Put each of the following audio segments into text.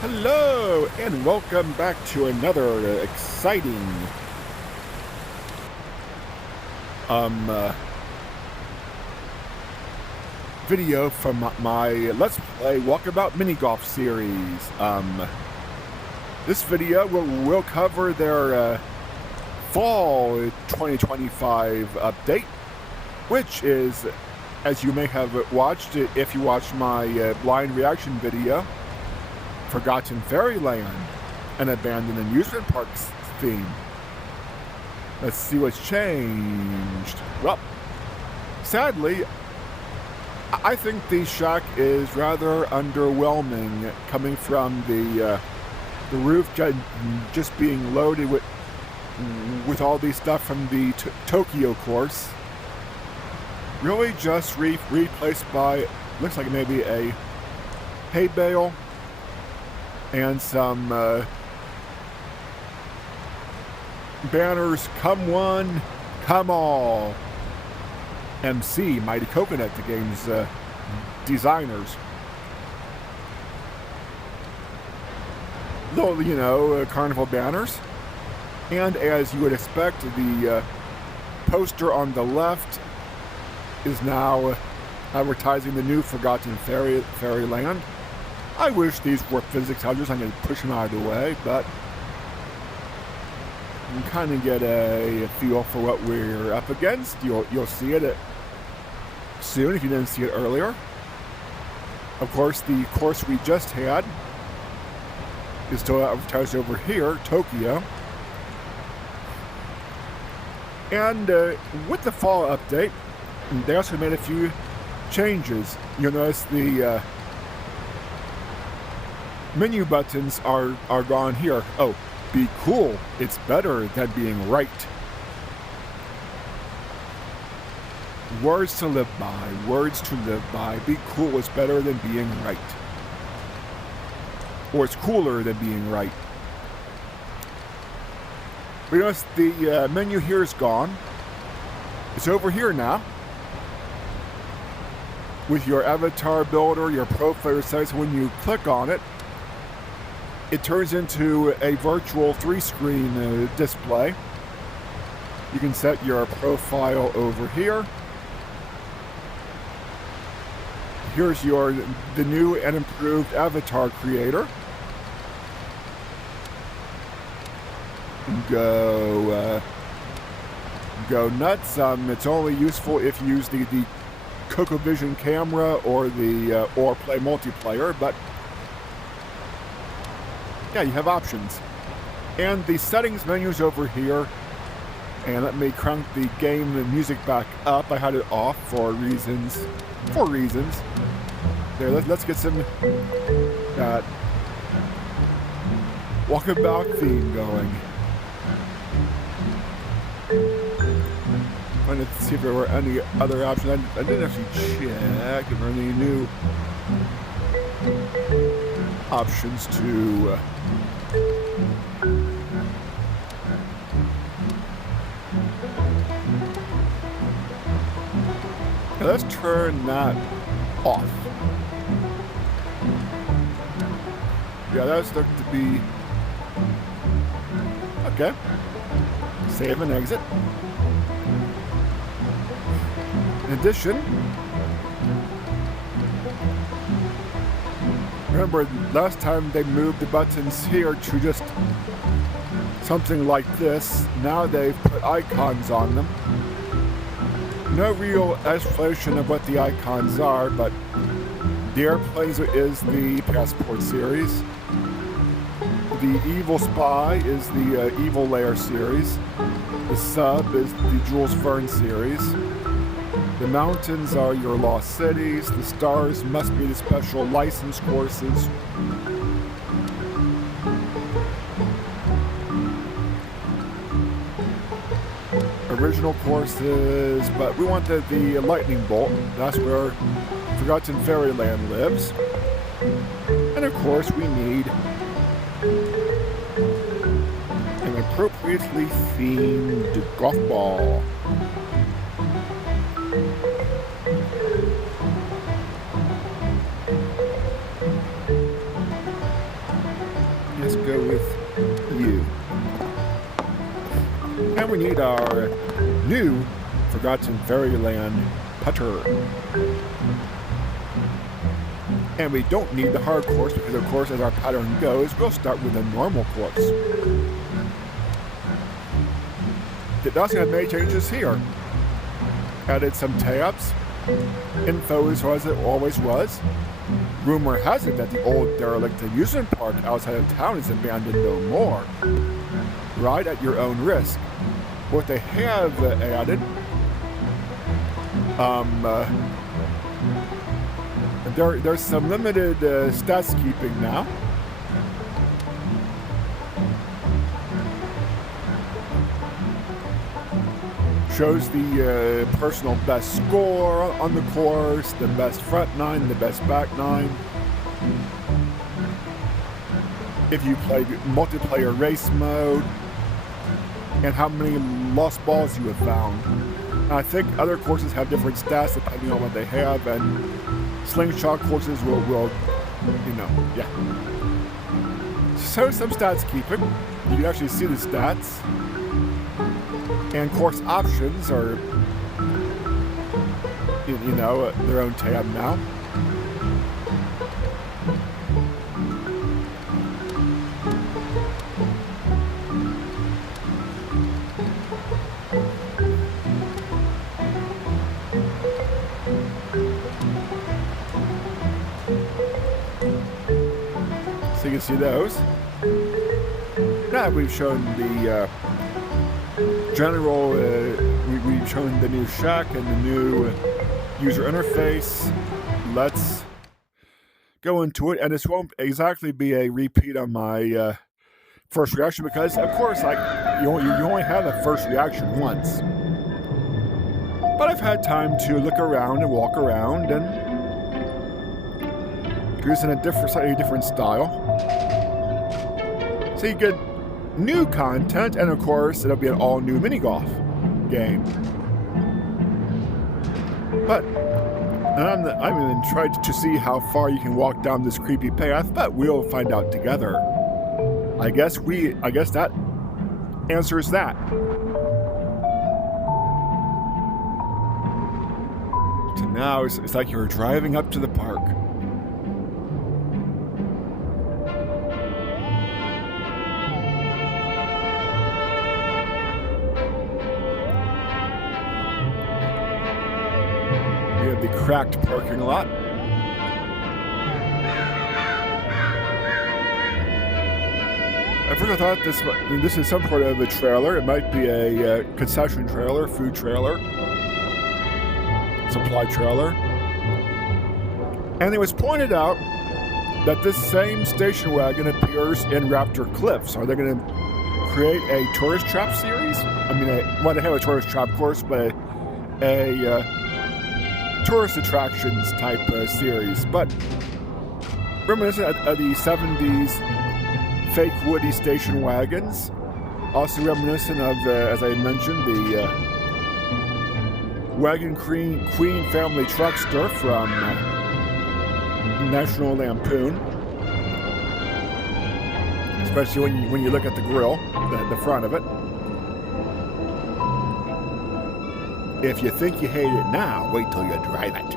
Hello, and welcome back to another exciting um, video from my Let's Play Walkabout Mini Golf series. This video will cover their fall 2025 update, which is, as you may have watched if you watched my blind reaction video, Forgotten Fairyland, an abandoned amusement parks theme. Let's see what's changed. Well, sadly, I think the shack is rather underwhelming, coming from the roof just being loaded with all the stuff from the Tokyo course. Really just replaced by, looks like maybe a hay bale and some banners. Come one, come all. MC, Mighty Coconut, the game's designers. Little, carnival banners. And as you would expect, the poster on the left is now advertising the new Forgotten Fairyland. I wish these were physics. I'm just going to push them out of the way, but you can kind of get a feel for what we're up against. You'll see it soon if you didn't see it earlier. Of course, the course we just had is still advertised over here, Tokyo. And with the fall update, they also made a few changes. You'll notice the menu buttons are gone here. Oh, be cool. It's better than being right. Words to live by. Words to live by. Be cool is better than being right. Or it's cooler than being right. But you notice the menu here is gone. It's over here now. With your avatar builder, your profile sites, when you click on it, it turns into a virtual 3-screen display. You can set your profile over here. Here's the new and improved avatar creator. Go nuts. It's only useful if you use the CocoVision camera or play multiplayer, but yeah, you have options. And the settings menu's over here. And let me crank the game and music back up. I had it off for reasons. There, let's get some that Walkabout theme going. I'm trying to see if there were any other options. I didn't actually check if there were any new options to now let's turn that off. Yeah, that's starting to be okay. Save and exit. In addition, remember last time they moved the buttons here to just something like this. Now they've put icons on them. No real explanation of what the icons are, but the airplanes is the Passport series. The Evil Spy is the Evil Lair series. The Sub is the Jules Verne series. The mountains are your lost cities. The stars must be the special license courses. Original courses, but we want the lightning bolt. That's where Forgotten Fairyland lives. And of course we need an appropriately themed golf ball. And we need our new forgotten Fairyland putter. And we don't need the hard course because, of course, as our pattern goes, we'll start with a normal course. It doesn't have many changes here. Added some tabs. Info is as it always was. Rumor has it that the old derelict amusement park outside of town is abandoned no more. Ride at your own risk. What they have added, there's some limited stats keeping now. Shows the personal best score on the course, the best front nine, the best back nine. If you play multiplayer race mode, and how many lost balls you have found. And I think other courses have different stats depending on what they have, and slingshot courses will yeah. So some stats keeping. You can actually see the stats. And course options are, their own tab now. So you can see those. Now we've shown the general, we've shown the new shack and the new user interface. Let's go into it, and this won't exactly be a repeat on my first reaction because, of course, you only have a first reaction once. But I've had time to look around and walk around and do this in a slightly different style. So you get new content, and of course, it'll be an all-new mini golf game. But I'm even trying to see how far you can walk down this creepy path, but we'll find out together. I guess that answers that. So now it's like you're driving up to the park. The cracked parking lot. At first I thought this is some sort of a trailer. It might be a concession trailer, food trailer, supply trailer. And it was pointed out that this same station wagon appears in Raptor Cliffs. Are they going to create a tourist trap series? I mean, they have a tourist trap course, but a tourist attractions type series, but reminiscent of the 70s fake woody station wagons. Also reminiscent of, as I mentioned, the Wagon Queen family truckster from National Lampoon. Especially when you look at the grill, the front of it. If you think you hate it now, wait till you drive it.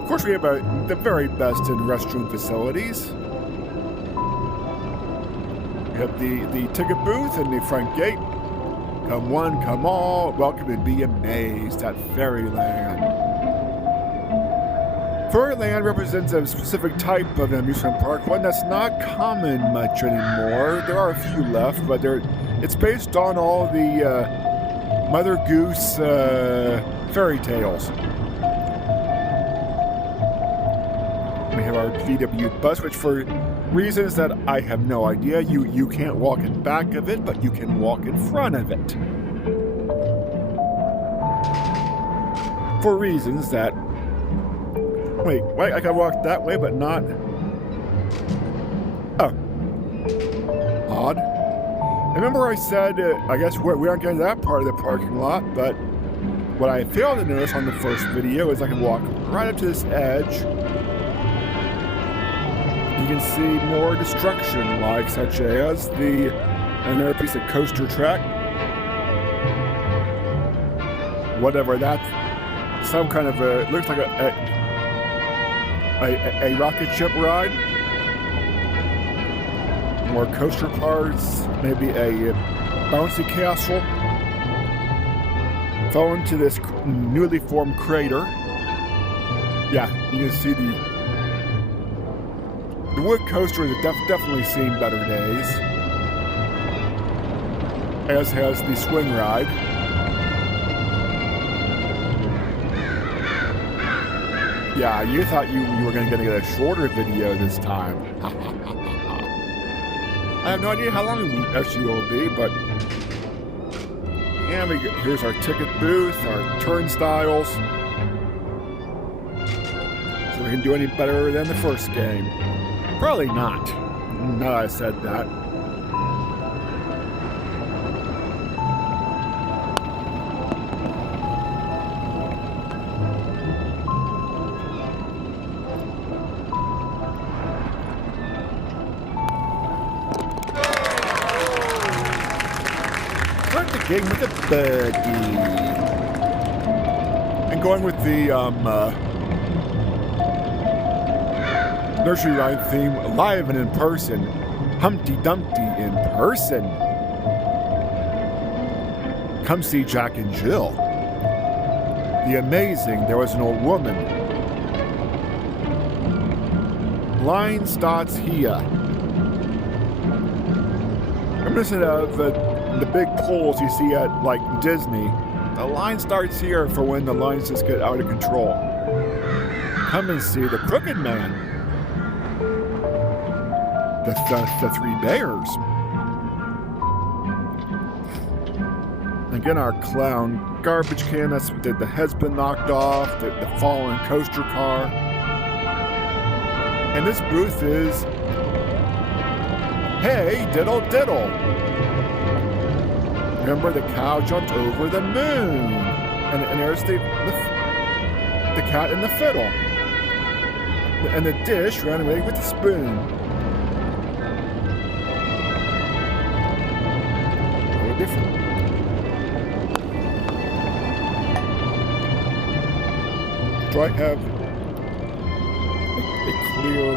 Of course, we have the very best in restroom facilities. We have the ticket booth and the front gate. Come one, come all, welcome and be amazed at Fairyland. Fairyland represents a specific type of amusement park, one that's not common much anymore. There are a few left, but it's based on all the Mother Goose fairy tales. We have our VW bus, which for reasons that I have no idea, you can't walk in back of it, but you can walk in front of it. For reasons that... Wait, I can walk that way, but not... Oh. Odd. Remember I said, I guess we aren't getting to that part of the parking lot, but what I failed to notice on the first video is I can walk right up to this edge. You can see more destruction, such as the Another piece of coaster track. Whatever that's, some kind of a, looks like a rocket ship ride. More coaster cars, maybe a bouncy castle. Fell into this newly formed crater. Yeah, you can see the wood coaster has definitely seen better days. As has the swing ride. Yeah, you thought you were going to get a shorter video this time. I have no idea how long it actually will be, but yeah, here's our ticket booth, our turnstiles. So we can do any better than the first game. Probably not. Now that I said that. Start the game with a buggy. And going with the nursery rhyme theme, live and in person. Humpty Dumpty in person. Come see Jack and Jill. The amazing, there was an old woman. Line starts here. Reminiscent of the big poles you see at like Disney. The line starts here for when the lines just get out of control. Come and see the Crooked Man. The three bears. Again, our clown garbage can. That's the head's been knocked off. The fallen coaster car. And this booth is, hey, diddle diddle. Remember, the cow jumped over the moon. And there's the cat and the fiddle. And the dish ran away with the spoon. Different. Do I have a clear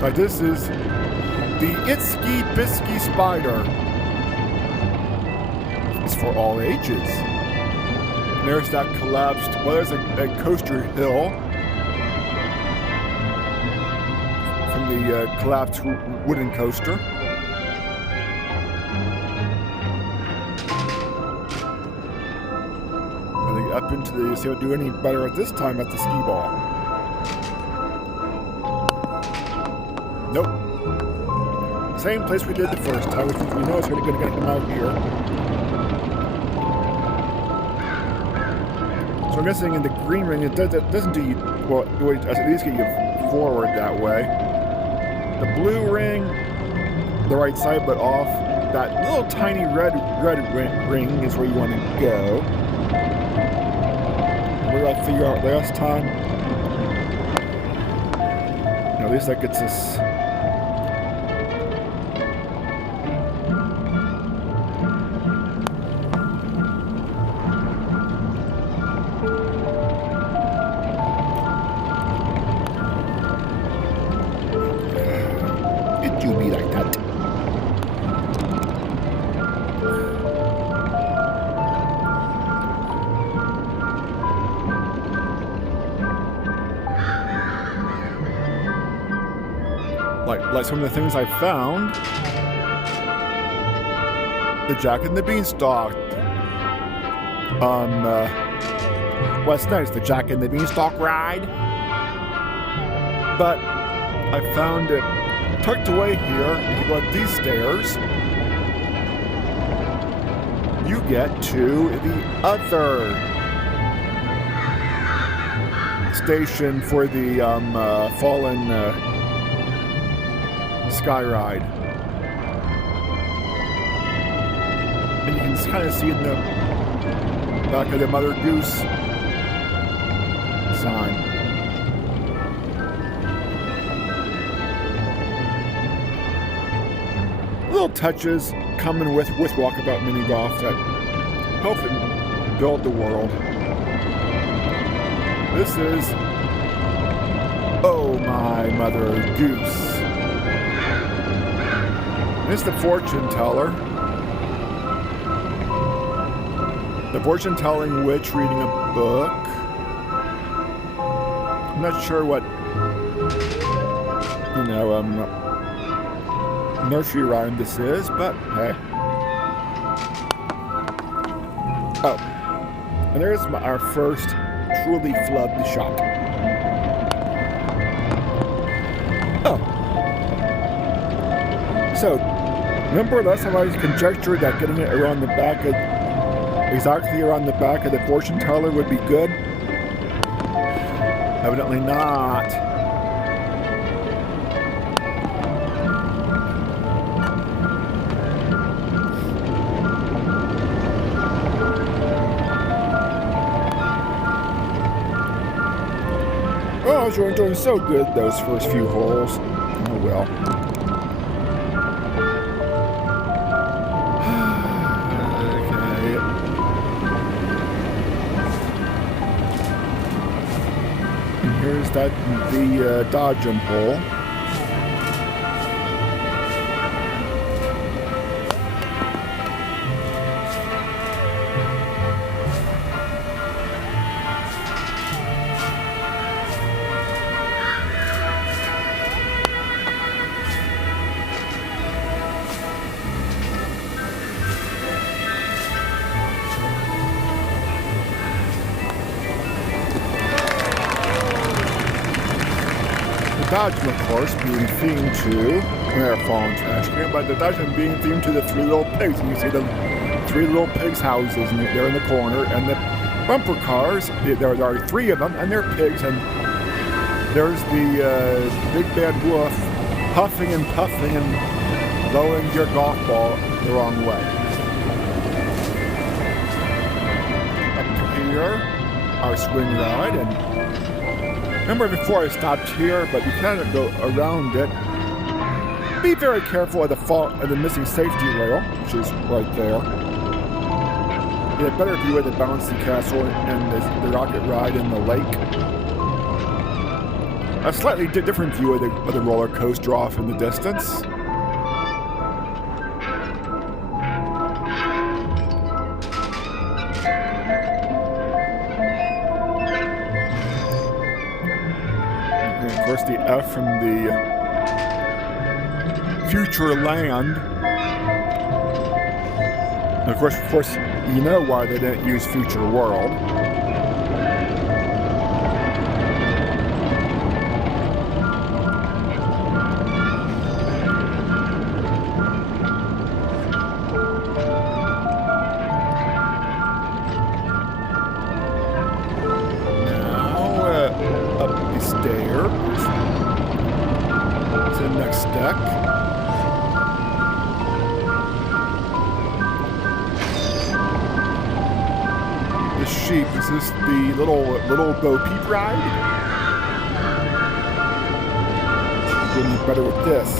right, this is the Itsky Bisky Spider. It's for all ages. And there's that collapsed, well, there's a coaster hill. The collapsed wooden coaster. Going up into the, see if I do any better at this time at the skee ball. Nope. Same place we did the first time, which we know it's going to get him out here. So I'm guessing in the green ring, it doesn't do you, well, at least get you forward that way. The blue ring, the right side, but off. That little tiny red ring is where you want to go. What did I figure out last time? At least that gets us. Do me like that. Like some of the things I found. The Jack and the Beanstalk. What's next? The Jack and the Beanstalk ride? But I found it tucked away here. If you go up these stairs, you get to the other station for the fallen sky ride. And you can kind of see in the back of the Mother Goose sign. little touches coming with Walkabout Mini Golf that help it build the world. This is Oh My Mother Goose. And it's the fortune teller. The fortune telling witch reading a book. I'm not sure what, nursery rhyme this is, but hey. Oh, and there's our first truly flubbed shot. Oh, so remember last time I conjectured that getting it around the back of, exactly around the back of the fortune teller would be good? Evidently not. Oh, I was doing so good those first few holes. Oh well. Okay. And here's the dodgem hole. Dodgem, of course, being themed to fallen trash can, but the Dodgem being themed to the three little pigs. And you see the three little pigs' houses, and they're in the corner, and the bumper cars. There are three of them, and they're pigs. And there's the big bad wolf huffing and puffing and blowing your golf ball the wrong way. Up here, our swing ride, and remember before I stopped here, but you cannot go around it. Be very careful of the missing safety rail, which is right there. Get a better view of the bouncy castle and the rocket ride in the lake. A slightly different view of the roller coaster off in the distance. Of course, the F from the future land. And of course, you know why they didn't use future world. Next deck. The sheep, is this the little Bo Peep ride? Should do better with this.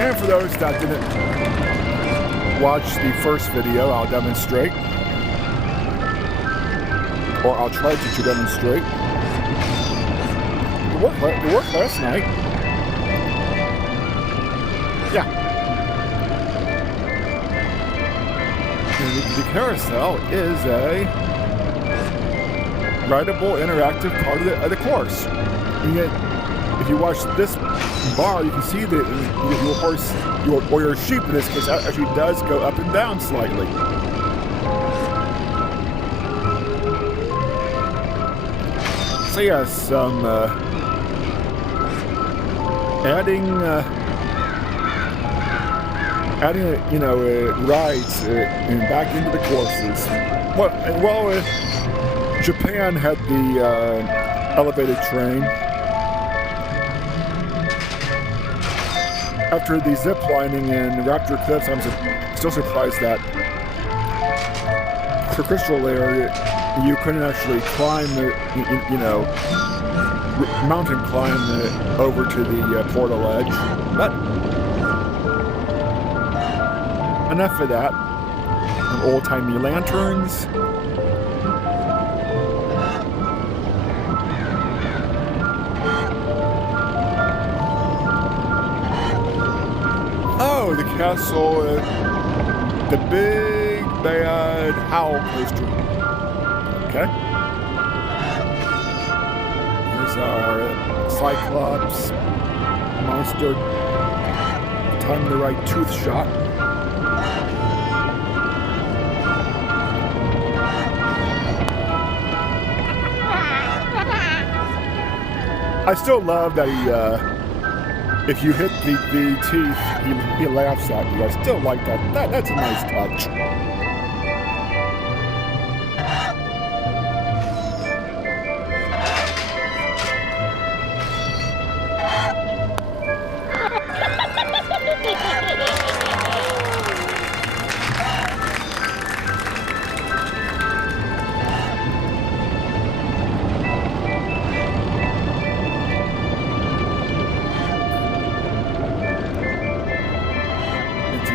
And for those that didn't watch the first video, I'll demonstrate. Or I'll try to demonstrate. It worked last night. Yeah. And the carousel is a rideable, interactive part of the course. And yet, if you watch this bar, you can see that your horse, or your sheep in this case, actually does go up and down slightly. So yes, adding, rides and back into the courses. Well, Japan had the elevated train. After the zip lining in Raptor Cliffs, I'm still surprised that for Crystal Lair, you couldn't actually climb the, mountain climb over to the portal edge. But enough of that. Old-timey lanterns. Oh, the castle, the big bad howl coaster. Okay. Here's our Cyclops monster. Time to right tooth shot. I still love that he, if you hit the teeth, he laughs at you. I still like that. That's a nice touch.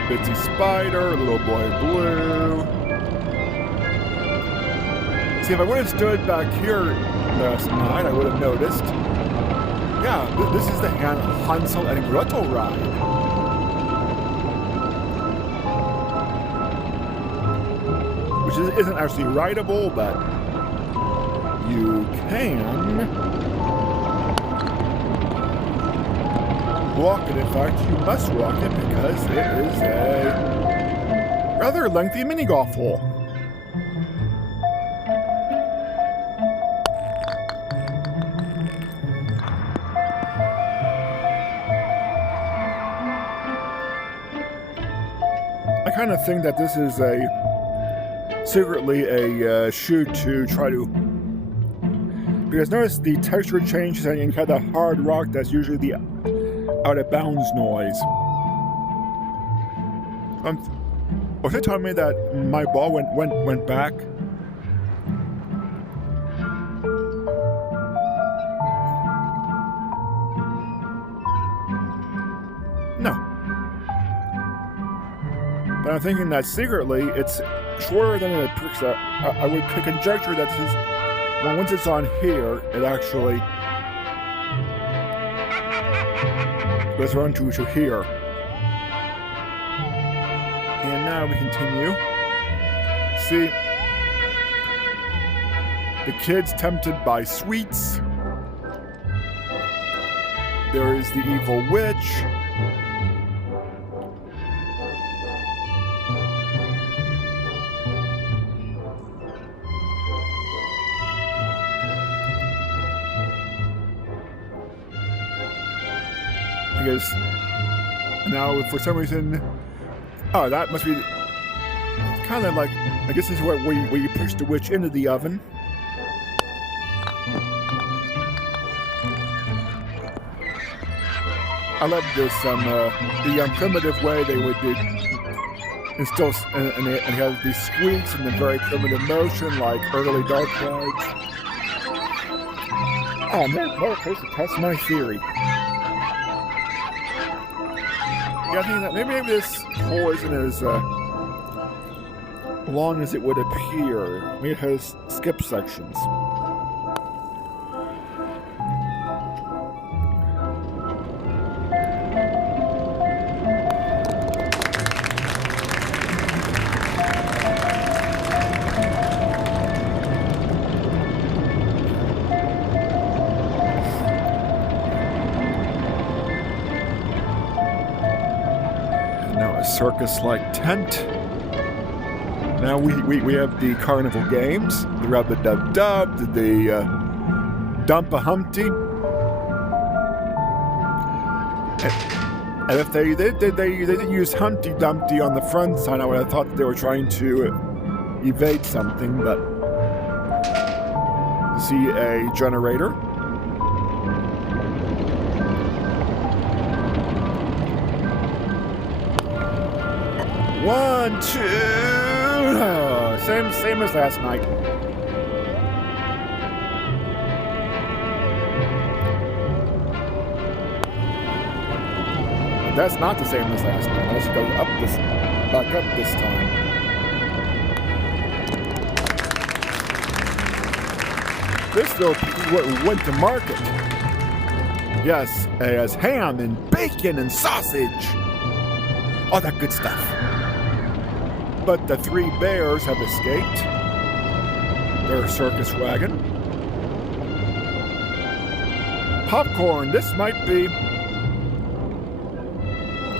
Bitsy Spider, Little Boy Blue. See, if I would have stood back here last night, I would have noticed. Yeah, this is the Hansel and Gretel ride. Which isn't actually rideable, but you can walk it. In fact, you must walk it because it is a rather lengthy mini golf hole. I kind of think that this is secretly a shoot to try to, because notice the texture changes and you have the hard rock that's usually the out of bounds noise. Was it telling me that my ball went back? No. But I'm thinking that secretly it's shorter than it appears. I would conjecture that this is, well, once it's on here, it actually goes around to here. And now we continue. See, the kids tempted by sweets. There is the evil witch. Because now, for some reason, oh, that must be kind of like, I guess this is where you push the witch into the oven. I love this, the primitive way they would do, instill, and they have these squeaks and the very primitive motion, like early dark rides. Oh man, what a place to test my theory. Yeah, I think that maybe this hole isn't as long as it would appear. Maybe it has skip sections. Circus-like tent. Now we have the carnival games, the Rub-a-Dub-Dub, the Dump-a-Humpty. And if they didn't use Humpty Dumpty on the front side, I would have thought they were trying to evade something, but see a generator. One, two. Oh, same as last night. That's not the same as last night. Let's go back up this time. This little went to market. Yes, as ham and bacon and sausage. All that good stuff. But the three bears have escaped their circus wagon. Popcorn, this might be...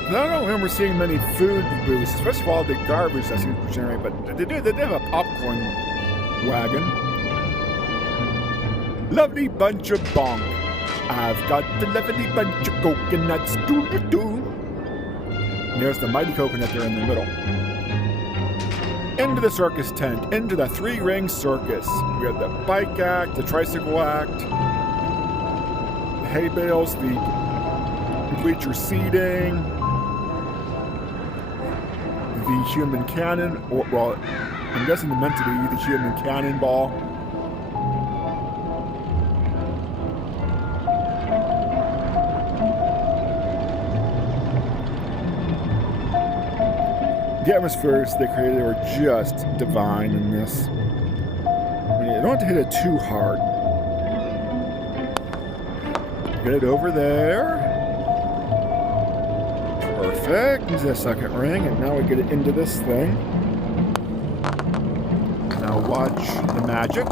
I don't remember seeing many food booths, especially all the garbage that seems to generate, but they did have a popcorn wagon. Lovely bunch of bonk. I've got the lovely bunch of coconuts. Doo-doo-doo. There's the mighty coconut there in the middle. Into the circus tent, into the three-ring circus. We have the bike act, the tricycle act, the hay bales, the bleacher seating, the human cannon, or, well, I'm guessing they're meant to be the human cannonball. The atmospheres they created were just divine in this. I mean, you don't have to hit it too hard. Get it over there. Perfect. Into the second ring, and now we get it into this thing. Now watch the magic.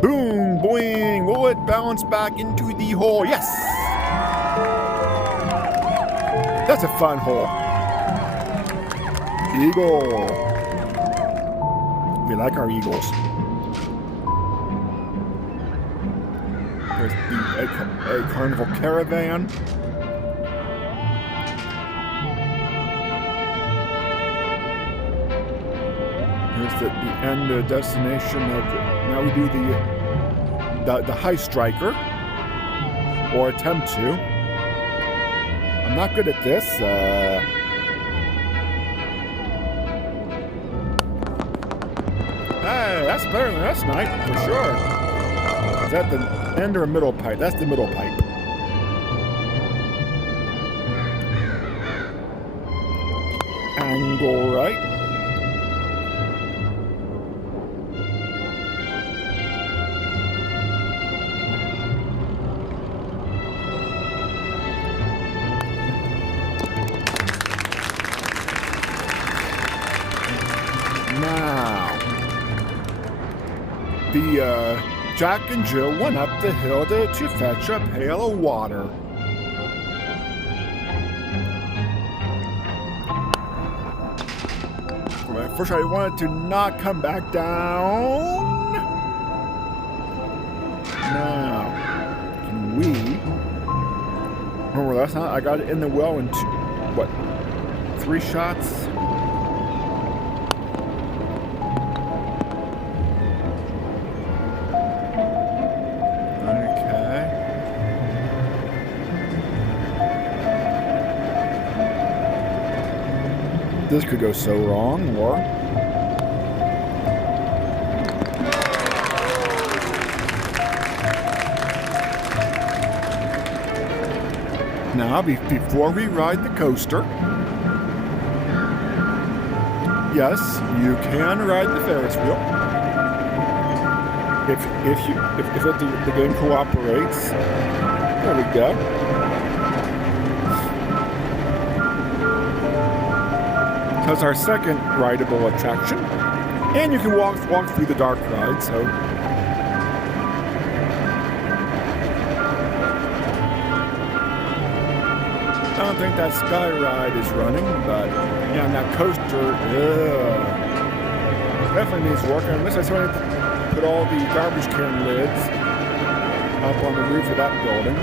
Boom, boing. Will it bounce back into the hole? Yes! That's a fun hole. Eagle. We like our eagles. There's a carnival caravan. Here's the end destination of the, now we do the high striker, or attempt to. I'm not good at this. Hey, that's better than last night, for sure. Is that the end or middle pipe? That's the middle pipe. Angle right. Now, the Jack and Jill went up the hill to fetch a pail of water. Well, first, I wanted to not come back down. Now, can we? Remember last night I got it in the well in 3 shots? This could go so wrong, or now before we ride the coaster, yes, you can ride the Ferris wheel if the game cooperates. There we go. That's our second rideable attraction. And you can walk through the dark ride, so. I don't think that sky ride is running, but yeah, and that coaster, definitely needs work. Unless I sort of put all the garbage can lids up on the roof of that building.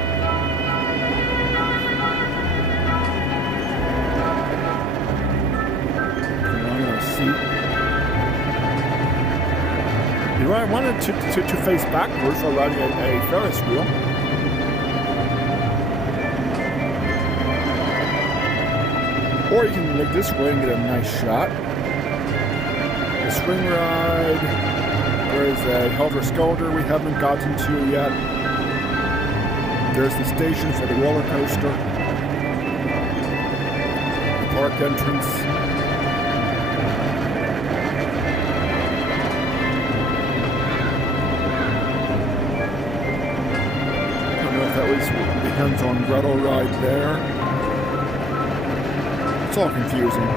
You I wanted to face backwards while riding a Ferris wheel. Or you can look this way and get a nice shot. The swing ride. There is a Helter Skelter we haven't gotten to yet. There's the station for the roller coaster. The park entrance. I don't know if that was the hands-on Gretel ride there. It's all confusing.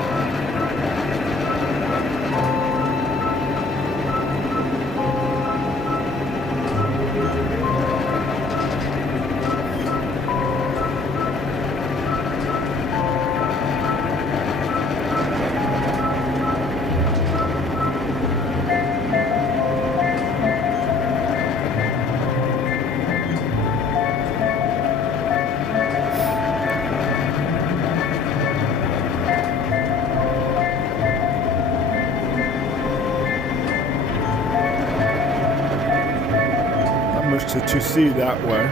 To see that way.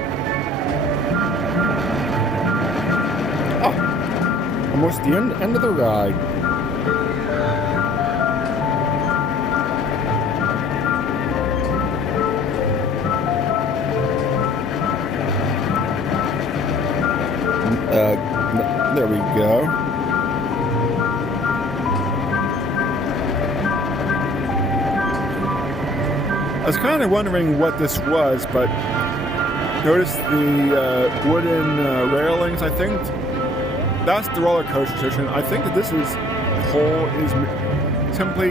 Oh, almost the end of the ride. There we go. I was kind of wondering what this was, but notice the wooden railings, I think. That's the roller coaster station. I think that this is simply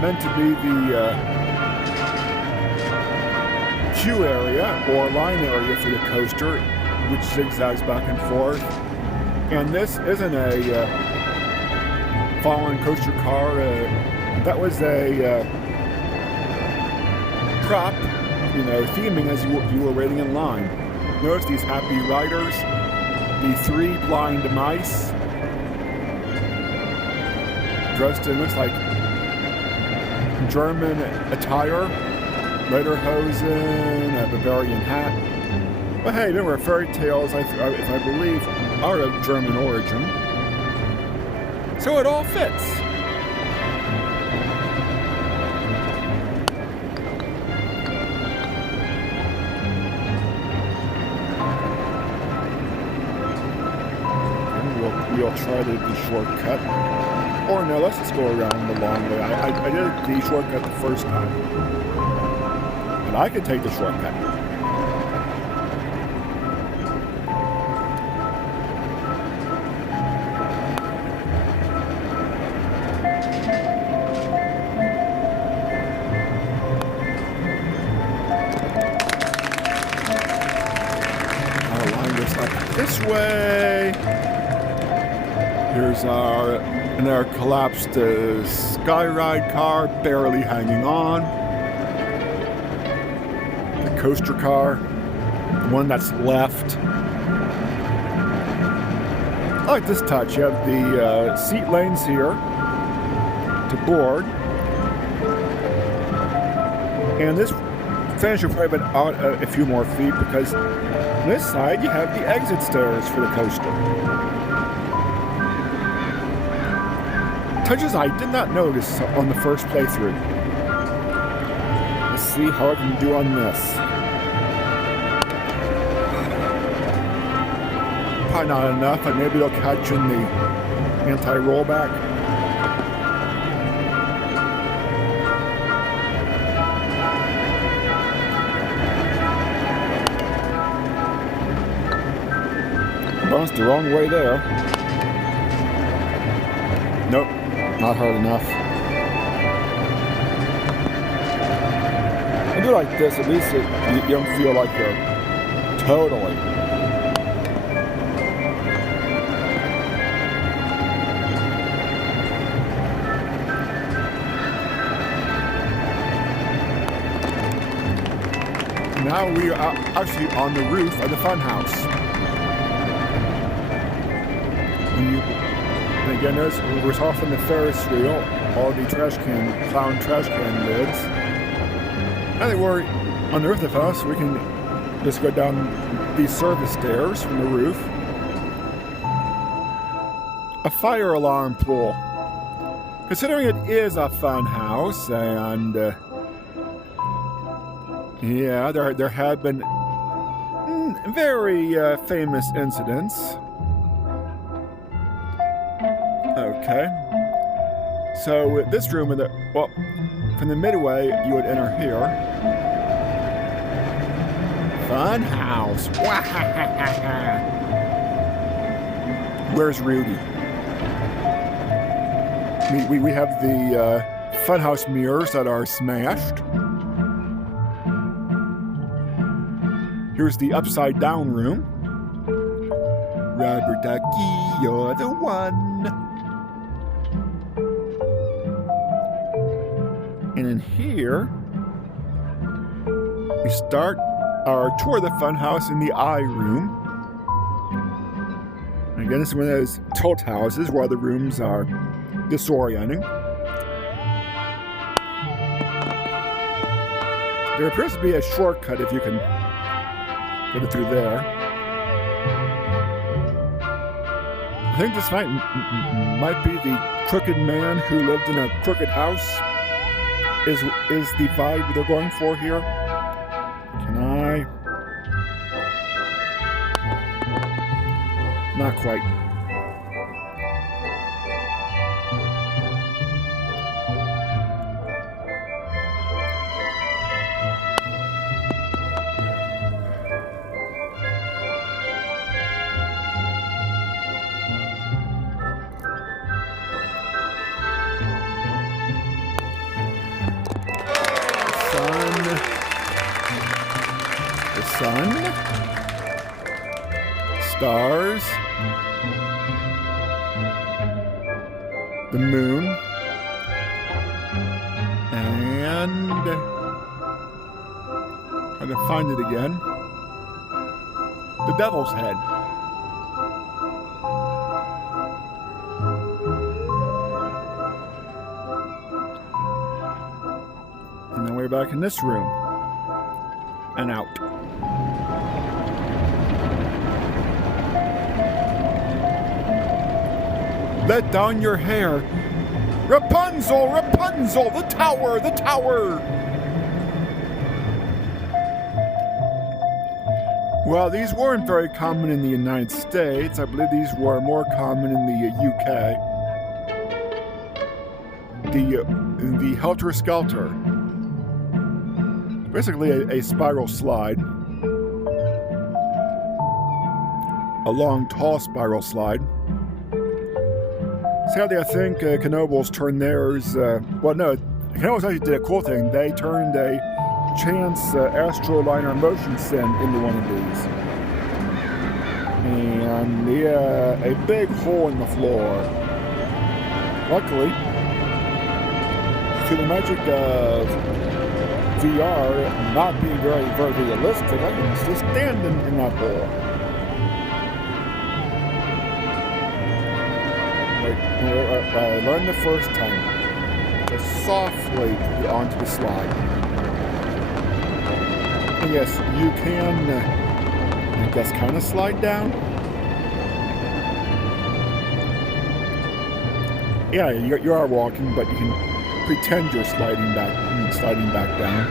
meant to be the queue area or line area for the coaster, which zigzags back and forth. And this isn't a fallen coaster car. That was a prop, theming as you were waiting in line. Notice these happy riders, the 3 blind mice, dressed in, looks like, German attire, lederhosen, a Bavarian hat. But hey, there were fairy tales, if I believe, are of German origin. So it all fits. We'll try the shortcut. Or no, let's just go around the long way. I did the shortcut the first time. But I could take the shortcut. I'll line this up this way. Here's our collapsed skyride car, barely hanging on. The coaster car, the one that's left. I like this touch. You have the seat lanes here to board. And this fence should probably been out a few more feet because on this side you have the exit stairs for the coaster. Touches I did not notice on the first playthrough. Let's see how I can do on this. Probably not enough, but maybe they'll catch in the anti-rollback. Bounced the wrong way there. Nope. Not hard enough. I do like this, at least you don't feel like you're totally. Now we are actually on the roof of the funhouse. And again, notice we're off on the Ferris wheel, all the clown trash can lids. Now that we're on the roof of the house, we can just go down these service stairs from the roof. A fire alarm pool. Considering it is a fun house, and yeah, there have been very famous incidents. Okay. So this room, from the midway, you would enter here. Fun house. Where's Rudy? We have the funhouse mirrors that are smashed. Here's the upside down room. Rubber ducky, you're the one. And in here, we start our tour of the funhouse in the eye room. And again, this is one of those tilt houses where the rooms are disorienting. There appears to be a shortcut if you can get it through there. I think this might be the crooked man who lived in a crooked house. Is the vibe they're going for here? Can I? Not quite. Sun, stars, the moon, and trying to find it again, the devil's head. And then we're back in this room and out. Let down your hair. Rapunzel, Rapunzel, the tower, the tower. Well, these weren't very common in the United States. I believe these were more common in the UK. The Helter Skelter. Basically a spiral slide. A long, tall spiral slide. Sadly, I think Knoebels turned theirs. Well, no, Knoebels actually did a cool thing. They turned a Chance Astroliner motion sim into one of these. And yeah, a big hole in the floor. Luckily, through the magic of VR not being very realistic, I can still stand in that hole. I learned the first time, just softly onto the slide. And yes, you can, I guess, kind of slide down. Yeah, you are walking, but you can pretend you're sliding back down.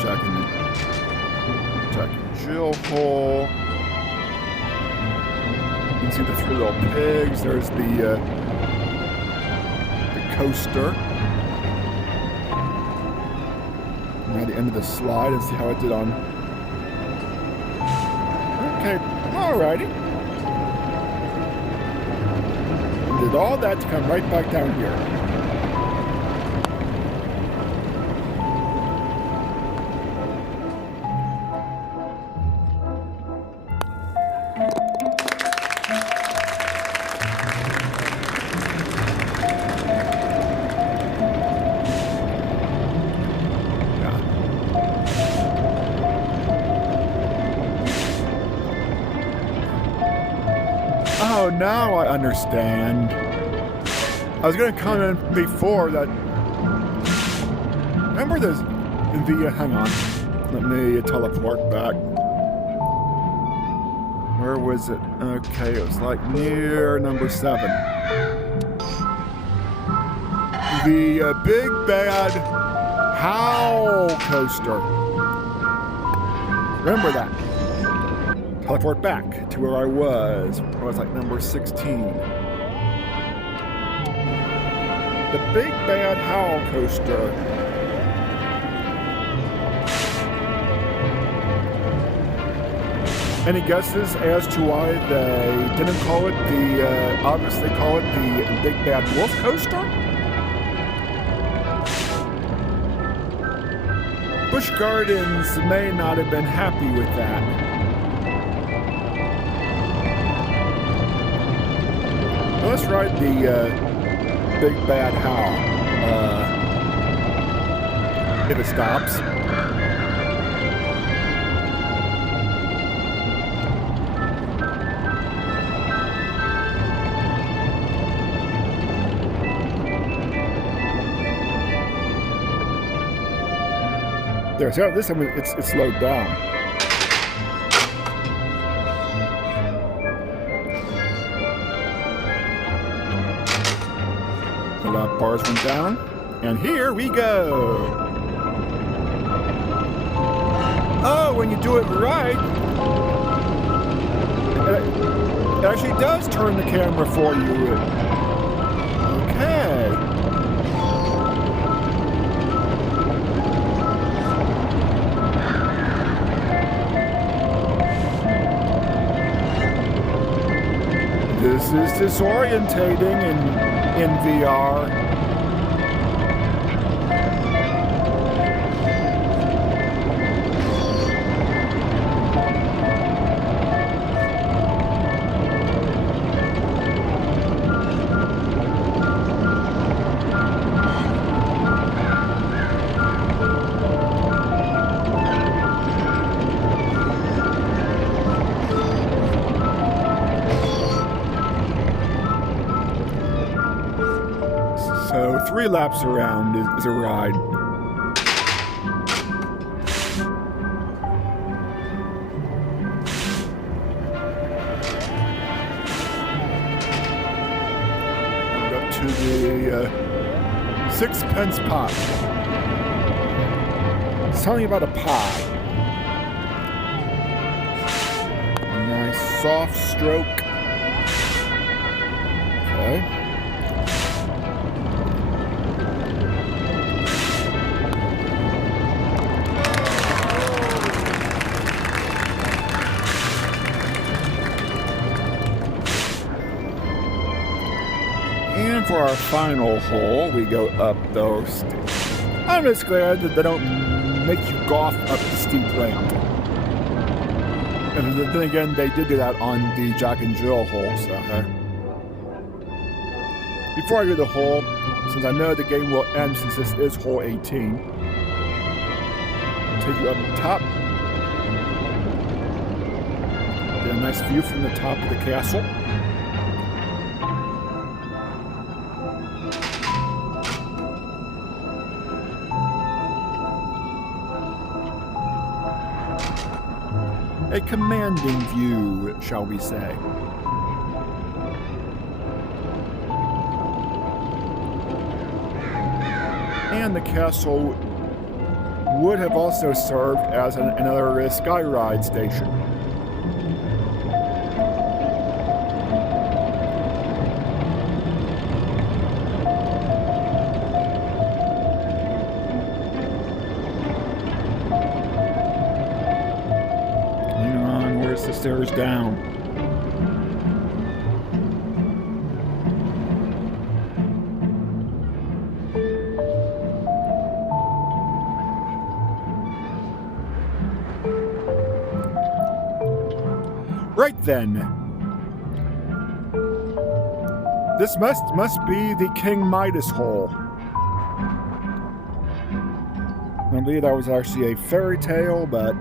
Jack and Jill hole. You can see the three little pigs. There's the coaster. Now the end of the slide and see how it did on. Okay, alrighty. Did all that to come right back down here. Oh, now I understand. I was going to comment before that. Remember this? Hang on. Let me teleport back. Where was it? Okay, it was like near number 7. The big bad Howl coaster. Remember that. Teleport back to where I was. I was like number 16. The big bad Howl coaster. Any guesses as to why they didn't call it the, obviously call it the Big Bad Wolf Coaster? Busch Gardens may not have been happy with that. Well, let's ride the Big Bad Howl. If it stops. There, so this time it's slowed down. The lap bars went down, and here we go. Oh, when you do it right, it actually does turn the camera for you. Okay. This is disorientating in VR. So 3 laps around is a ride. Up to the 6-pence pie. It's telling you about a pie. A nice soft stroke. Okay. And for our final hole, we go up those. I'm just glad that they don't make you golf up the steep ramp. And then again, they did do that on the Jack and Jill hole. So, before I do the hole, since I know the game will end since this is hole 18, take you up top. Get a nice view from the top of the castle. A commanding view, shall we say. And the castle would have also served as another sky ride station. The stairs down. Right then. This must be the King Midas hole. I believe that was actually a fairy tale, but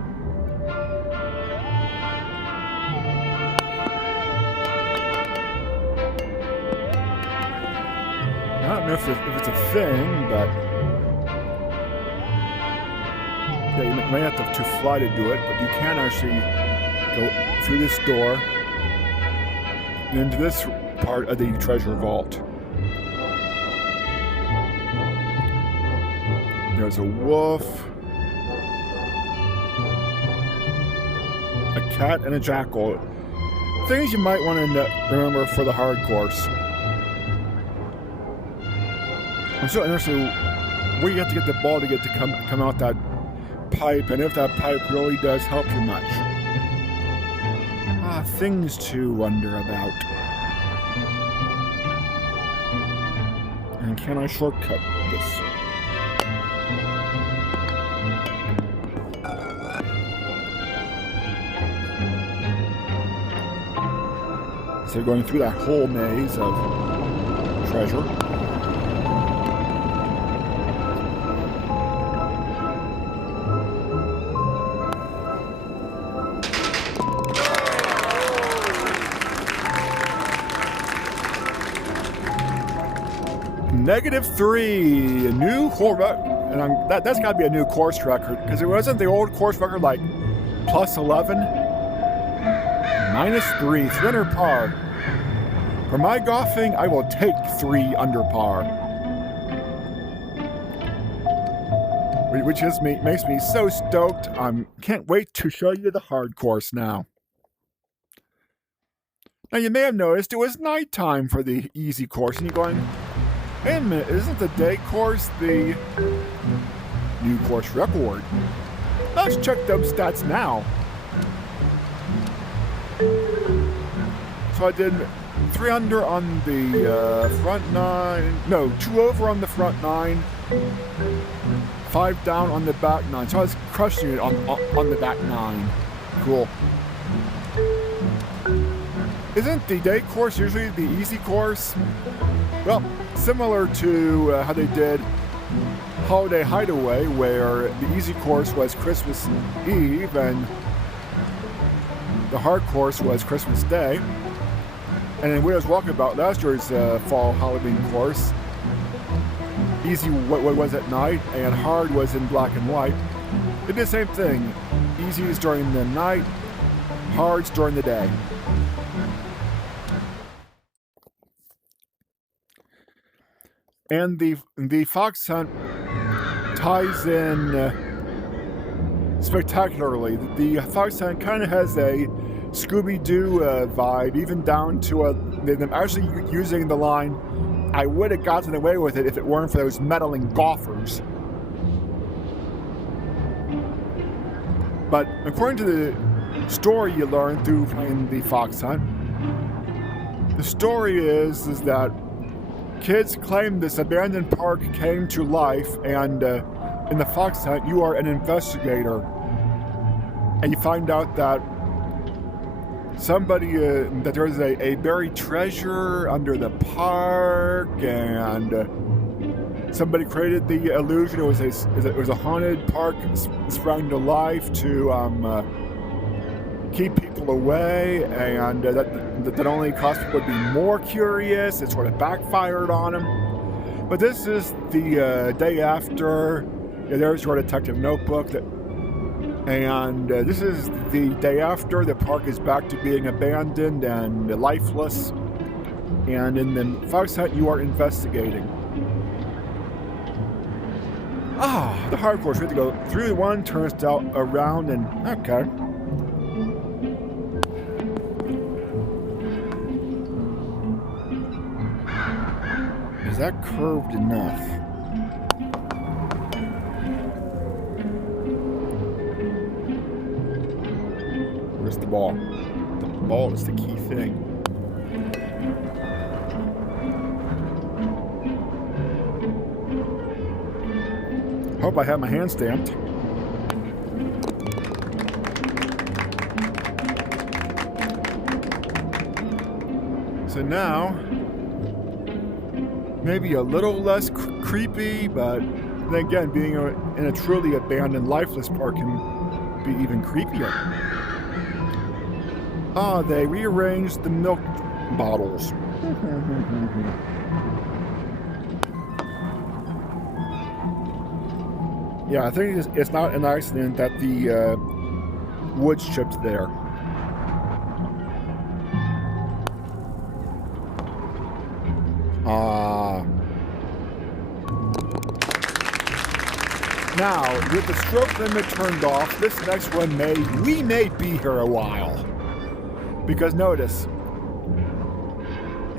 know if it's a thing, but yeah, you may have to fly to do it, but you can actually go through this door and into this part of the treasure vault. There's a wolf, a cat, and a jackal. Things you might want to remember for the hard course. I'm so interested where you have to get the ball to get to come out that pipe, and if that pipe really does help you much. Things to wonder about. And can I shortcut this? So going through that whole maze of treasure. -3, a new course, and that's got to be a new course record, because it wasn't the old course record like +11, -3, 3 under par. For my golfing, I will take 3 under par, which makes me so stoked. Can't wait to show you the hard course now. Now you may have noticed it was nighttime for the easy course, and you're going, wait a minute, isn't the day course the new course record? Let's check those stats now. So I did 3 under on the front 9, no, 2 over on the front 9, 5 down on the back 9. So I was crushing it on the back 9. Cool. Isn't the day course usually the easy course? Well, similar to how they did Holiday Hideaway, where the easy course was Christmas Eve and the hard course was Christmas Day. And in Widow's Walkabout, last year's fall Halloween course, easy was at night and hard was in black and white. They did the same thing. Easy is during the night, hard's during the day. And the fox hunt ties in spectacularly. The fox hunt kind of has a Scooby-Doo vibe, even down to them actually using the line, "I would have gotten away with it if it weren't for those meddling golfers." But according to the story you learn through playing the fox hunt, the story is that kids claim this abandoned park came to life, and in the fox hunt, you are an investigator, and you find out that that there's a buried treasure under the park, and somebody created the illusion it was a haunted park sprang to life to keep people away, and that only caused people to be more curious. It sort of backfired on them. But this is the day after. There's your detective notebook, and this is the day after the park is back to being abandoned and lifeless. And in the fox hunt, you are investigating. The hard course. We have to go through one, turns out around, and okay. Is that curved enough? Where's the ball? The ball is the key thing. Hope I have my hand stamped. So now, maybe a little less creepy, but then again, being in a truly abandoned, lifeless park can be even creepier. They rearranged the milk bottles. Yeah, I think it's not an accident that the wood's chipped there. Now, with the stroke limit turned off, this next one we may be here a while. Because notice,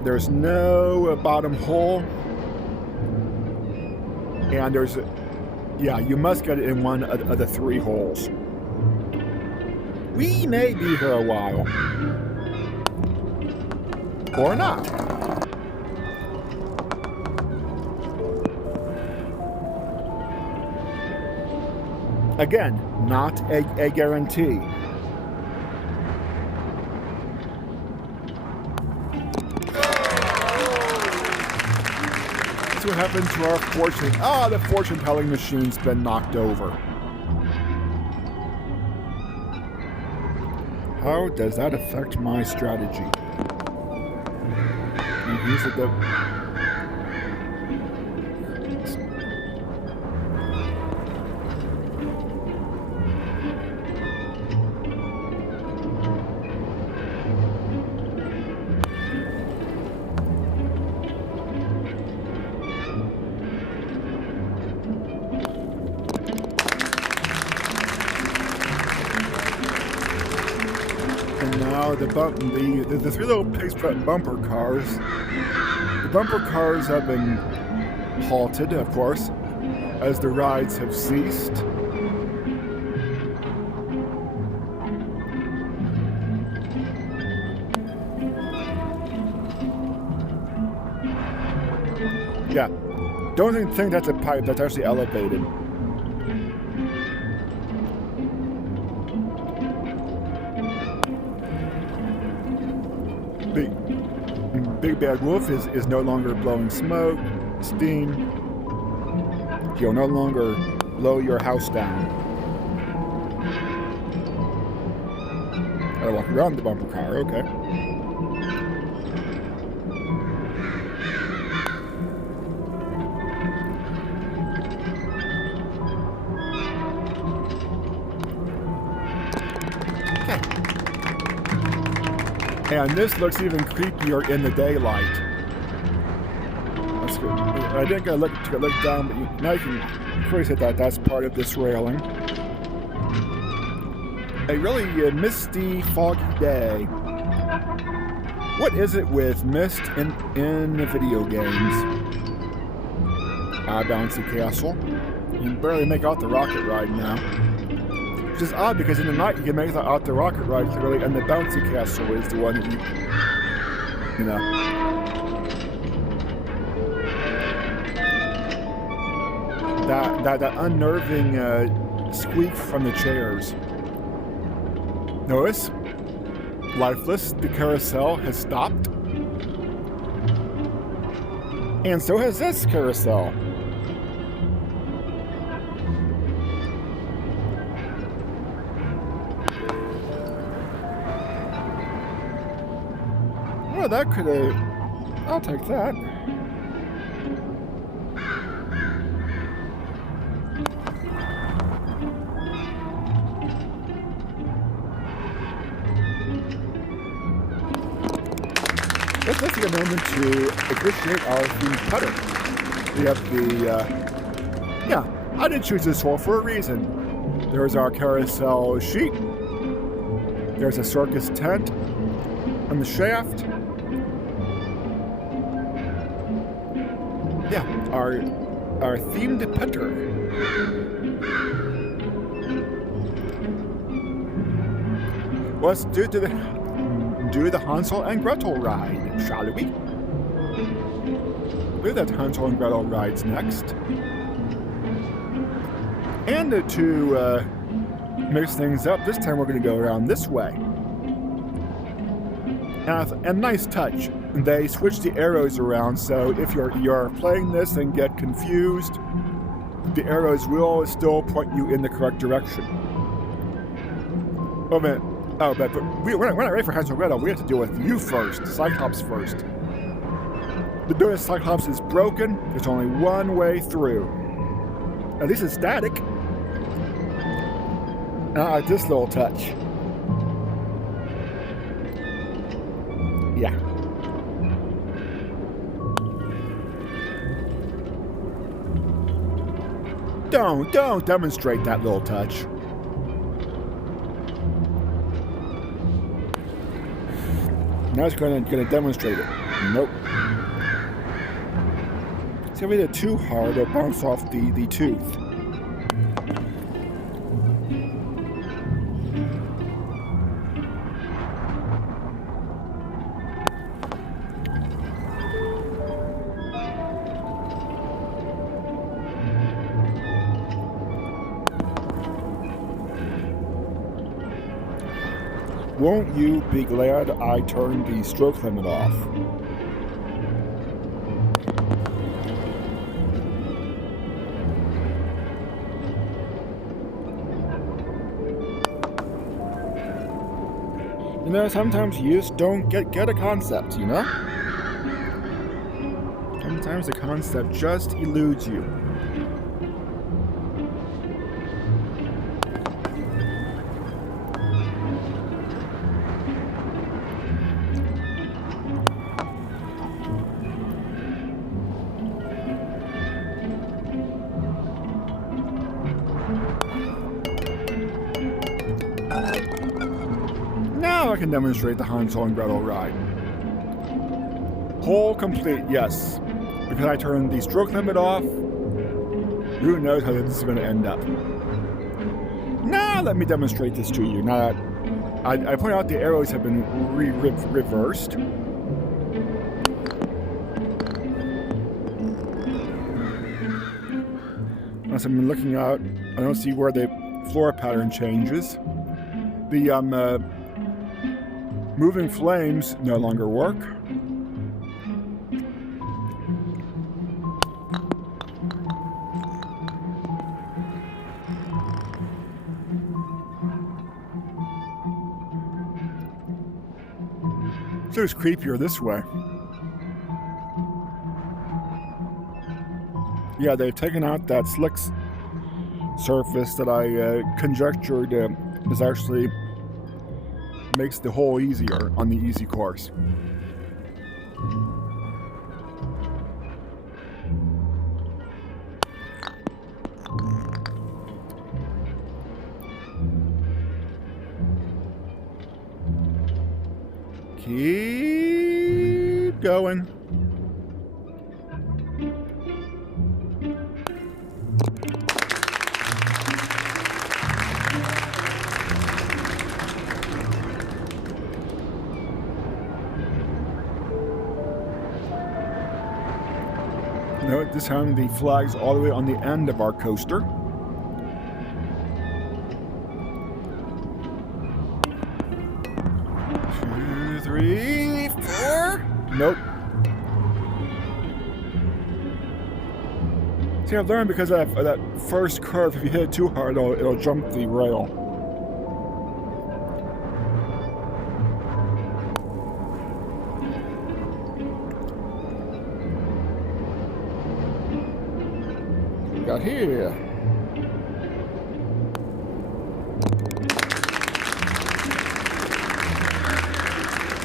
there's no bottom hole, and there's, yeah, you must get it in one of the 3 holes. We may be here a while. Or not. Again, not a guarantee. That's what happened to our fortune. The fortune-telling machine's been knocked over. How does that affect my strategy? These are the... Now the 3 little pigs putting bumper cars. The bumper cars have been halted, of course, as the rides have ceased. Yeah, don't even think that's a pipe that's actually elevated. Big Bad Wolf is no longer blowing smoke, steam. He'll no longer blow your house down. Gotta walk around the bumper car, okay. And this looks even creepier in the daylight. That's good. I didn't get to look down, but now you can clearly see that that's part of this railing. A really misty, foggy day. What is it with mist in video games? Bouncy castle. You can barely make out the rocket ride now. Which is odd because in the night you can make out the rocket ride clearly, and the bouncy castle is the one that you know. That unnerving squeak from the chairs. Notice, lifeless, the carousel has stopped, and so has this carousel. Well, that could have... I'll take that. Let's take a moment to appreciate our themed putter. We have the... yeah, I did choose this hole for a reason. There's our carousel sheet. There's a circus tent on the shaft. Yeah, our themed putter. Let's do the Hansel and Gretel ride, shall we? We'll do that Hansel and Gretel rides next. And to mix things up, this time we're going to go around this way. And nice touch. They switch the arrows around, so if you're playing this and get confused, the arrows will still point you in the correct direction. Oh man, but we're not ready for Hansel and Gretel. We have to deal with you first, Cyclops first. The door of Cyclops is broken. There's only one way through. At least it's static. Not like this little touch. Yeah. Don't demonstrate that little touch. Now it's gonna demonstrate it. Nope. See, if we did it too hard, it'll bounce off the tooth. Won't you be glad I turned the stroke limit off? You know, sometimes you just don't get a concept, you know? Sometimes the concept just eludes you. Now I can demonstrate the Hansel and Gretel ride. Hole complete, yes. Because I turned the stroke limit off, who knows how this is going to end up. Now let me demonstrate this to you. Now that I point out the arrows have been reversed. As I'm looking out, I don't see where the floor pattern changes. The moving flames no longer work. So it's creepier this way. Yeah, they've taken out that slick surface that I conjectured is actually makes the hole easier on the easy course. Keep going. Note this time the flag's all the way on the end of our coaster. Two, three, four. Nope. See, I've learned because of that first curve, if you hit it too hard, it'll jump the rail. Got here.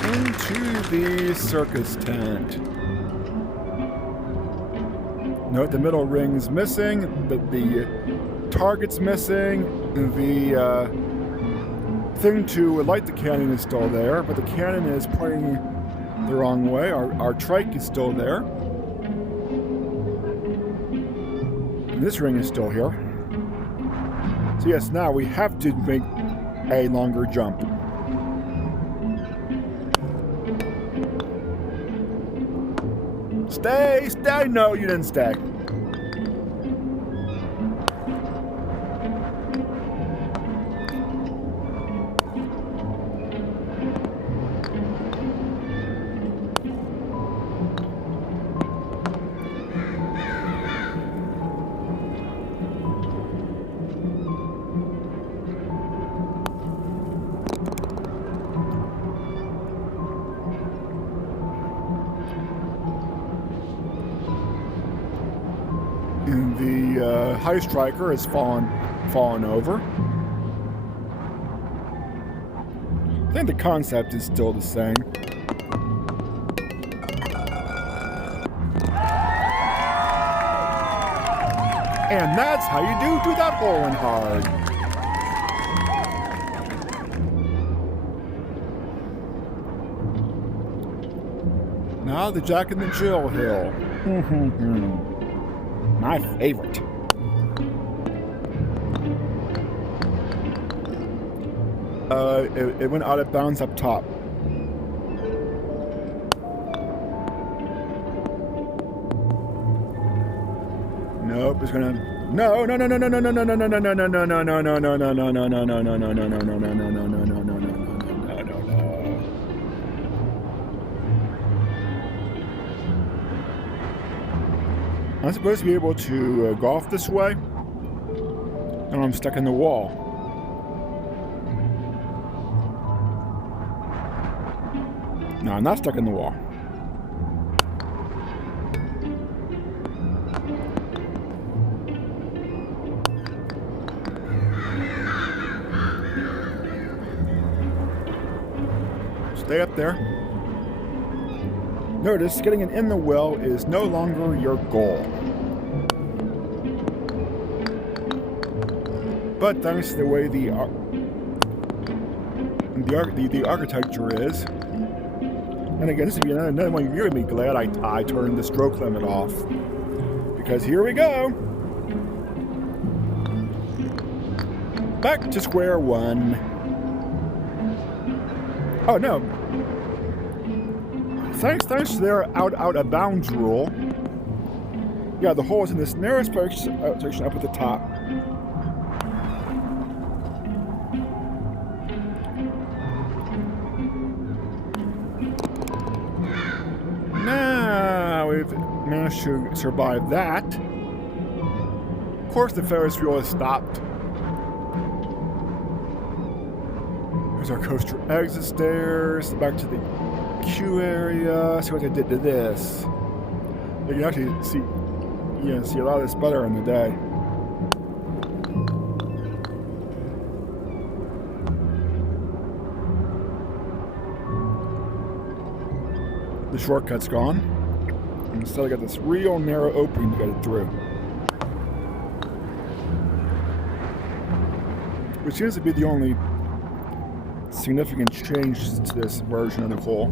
Into the circus tent. Note the middle ring's missing, the target's missing, the thing to light the cannon is still there, but the cannon is pointing the wrong way. Our trike is still there. And this ring is still here. So yes, now we have to make a longer jump. Stay! No, you didn't stay. And the high striker has fallen over. think the concept is still the same. And that's how you do that hole in hard. Now the Jack and the Jill hill. My favorite. It went out of bounds up top. Nope, it's gonna. No. I'm supposed to be able to golf this way, and I'm stuck in the wall. No, I'm not stuck in the wall. Stay up there. Notice getting it in the well is no longer your goal. But thanks to the way the architecture is, and again, this would be another one you're going to be glad I turned the stroke limit off. Because here we go. Back to square one. Oh no. Thanks to their out of bounds rule. Yeah, the hole is in this narrow section up at the top. Now we've managed to survive that. Of course, the Ferris wheel has stopped. There's our coaster exit stairs. Back to the queue area. See what I did to this. You can actually see, see a lot of this better in the day. The shortcut's gone. Instead, I got this real narrow opening to get it through, which seems to be the only significant change to this version of the hole.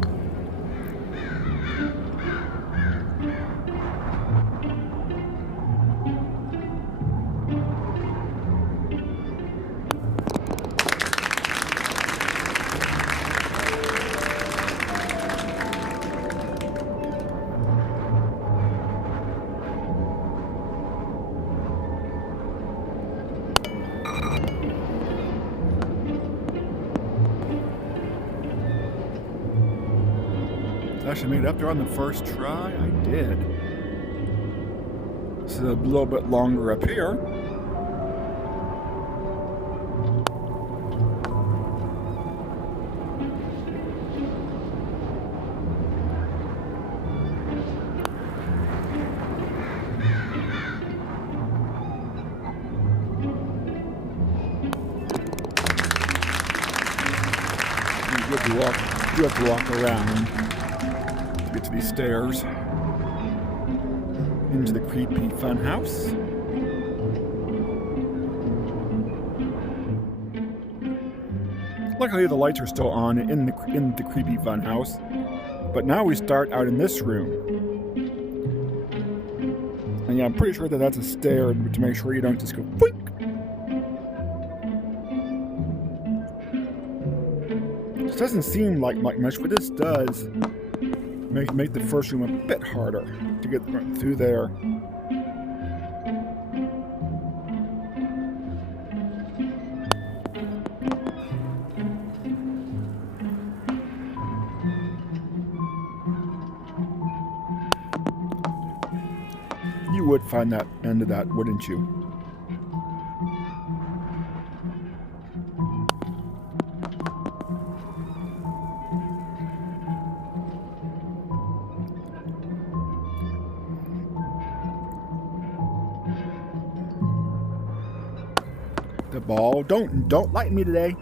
Actually made it up there on the first try. I did. This is a little bit longer up here. You have to walk around to get to these stairs into the creepy fun house. Luckily, the lights are still on in the creepy fun house, but now we start out in this room. And yeah, I'm pretty sure that that's a stair to make sure you don't just go boink. This doesn't seem like much, but this does make the first room a bit harder to get through there. You would find that end of that, wouldn't you? The ball. Don't light me today.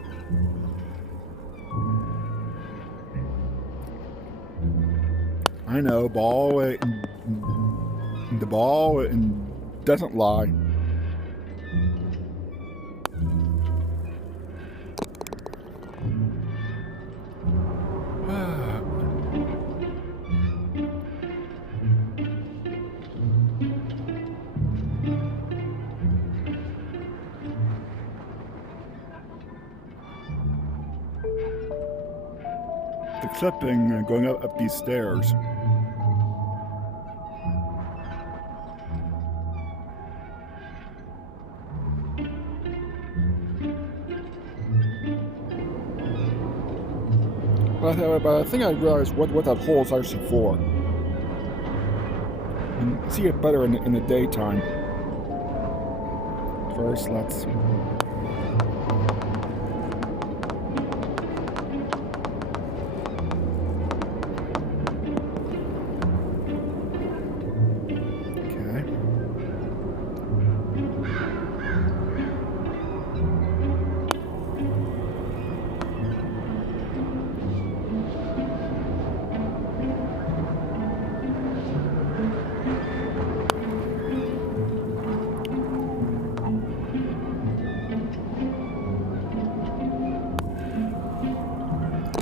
I know, the ball doesn't lie. The clipping going up these stairs. But I think I realized what that hole is actually for. You can see it better in the daytime. First, let's...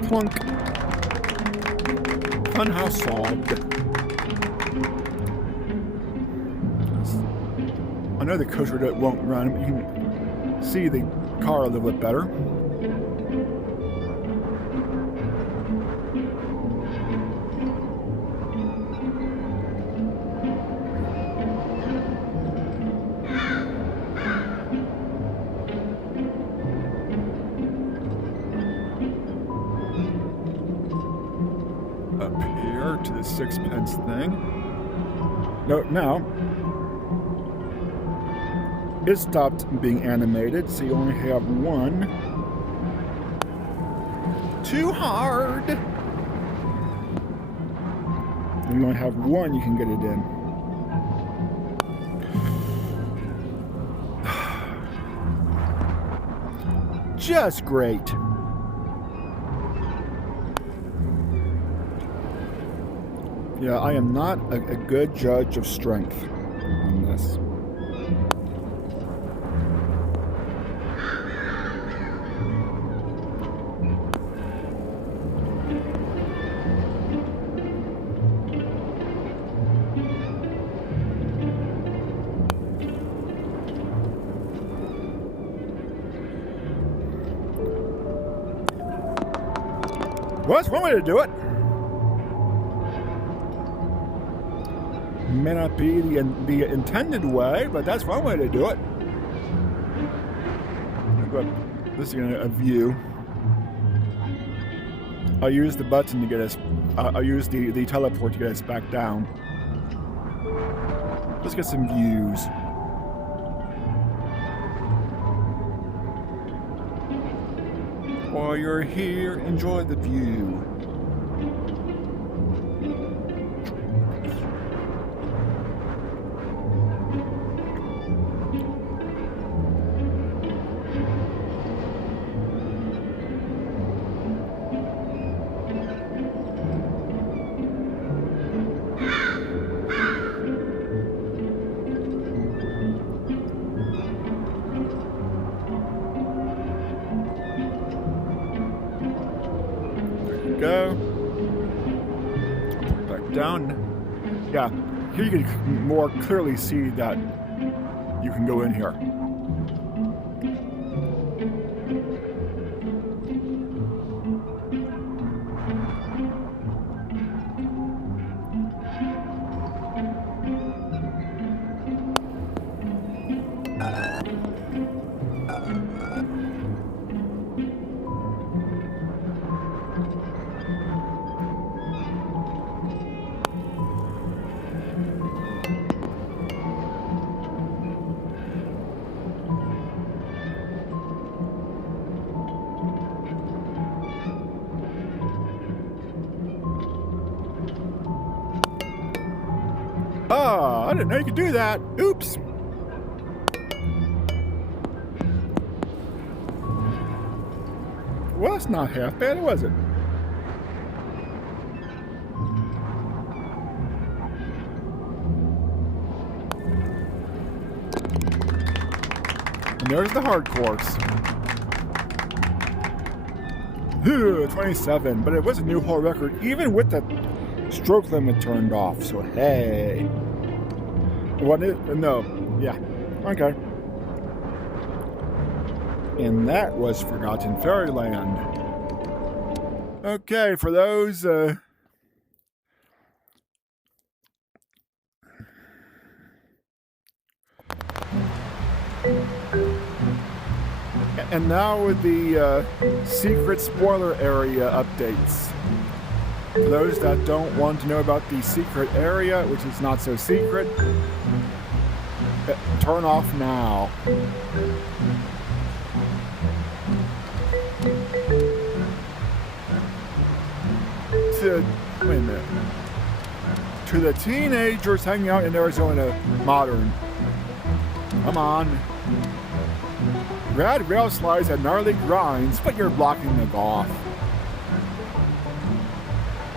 Plunk. Funhouse solved. I know the coaster won't run, but you can see the car a little bit better. Up here to the 6-pence thing. No, now it stopped being animated, so you only have one. Too hard! And you only have one you can get it in. Just great. Yeah, I am not a good judge of strength on this. Well, that's one way to do it. May not be the intended way, but that's one way to do it. This is a view. I'll use the button to get us. I'll use the teleport to get us back down. Let's get some views. While you're here, enjoy the view. Go back down. Yeah, here you can more clearly see that you can go in here. Oh, I didn't know you could do that. Oops. Well, it's not half bad, was it? there's the hard course. 27, but it was a new hole record, even with the stroke limit turned off. So hey, what is no? Yeah, okay. And that was Forgotten Fairyland. Okay, for those and now with the secret spoiler area updates. For those that don't want to know about the secret area, which is not so secret, turn off now. Wait a minute. To the teenagers hanging out in Arizona, modern. Come on. Rad rail slides and gnarly grinds, but you're blocking the golf.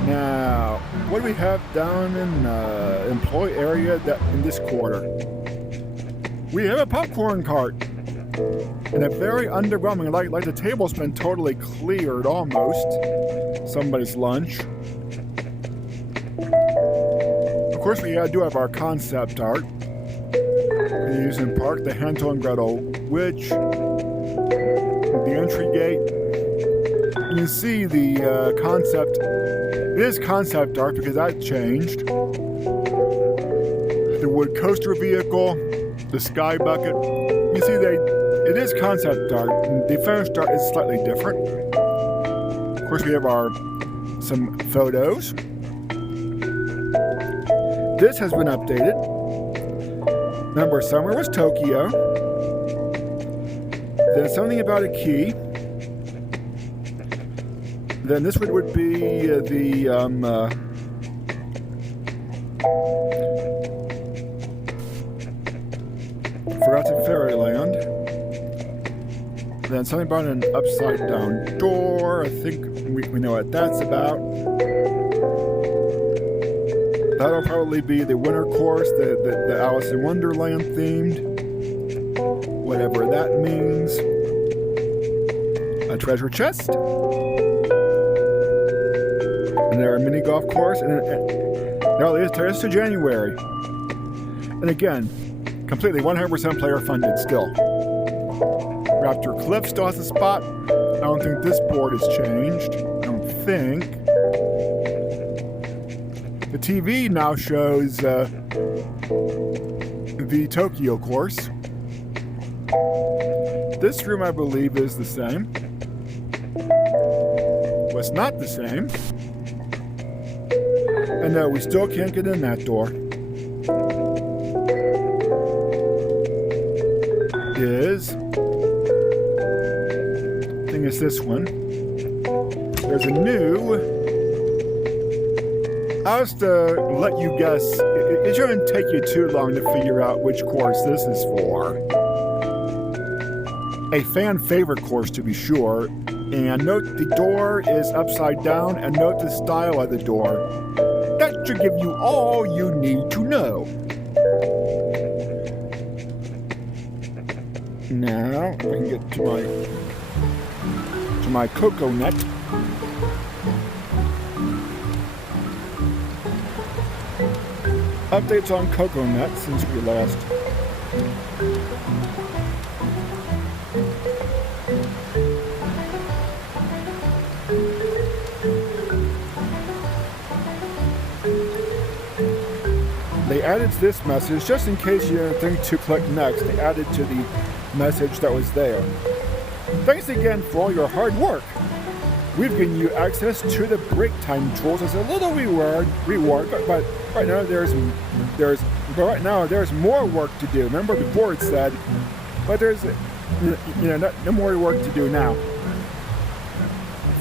Now, what do we have down in employee area in this quarter? We have a popcorn cart. And a very underwhelming, like the table's been totally cleared almost. Somebody's lunch. Of course, we do have our concept art. The amusement park, the Hansel and Gretel witch, the entry gate. You can see the concept. It is concept art because that changed. The wood coaster vehicle, the sky bucket. You see, it is concept art. The finished art is slightly different. Of course, we have some photos. This has been updated. Remember, summer was Tokyo. Then something about a key. Then this would be the Forgotten Fairyland. Then something about an upside down door. I think we know what that's about. That'll probably be the winter course, the Alice in Wonderland themed. Whatever that means. A treasure chest. And there are mini golf course. And now it is to January. And again, completely 100% player funded still. Raptor Cliff still has a spot. I don't think this board has changed. I don't think. The TV now shows the Tokyo course. This room, I believe, is the same. What's not the same? And no, we still can't get in that door. I think it's this one. There's a new. I'll just let you guess. It shouldn't take you too long to figure out which course this is for. A fan favorite course, to be sure. And note the door is upside down, and note the style of the door. That should give you all you need to know. Now, if I can get to my cocoa nut. Updates on cocoa nut since we last. They added this message just in case you didn't think to click next. They added to the message that was there. Thanks again for all your hard work. We've given you access to the break time tools as a little reward, but right now there's more work to do. Remember before it said, but there's no more work to do now.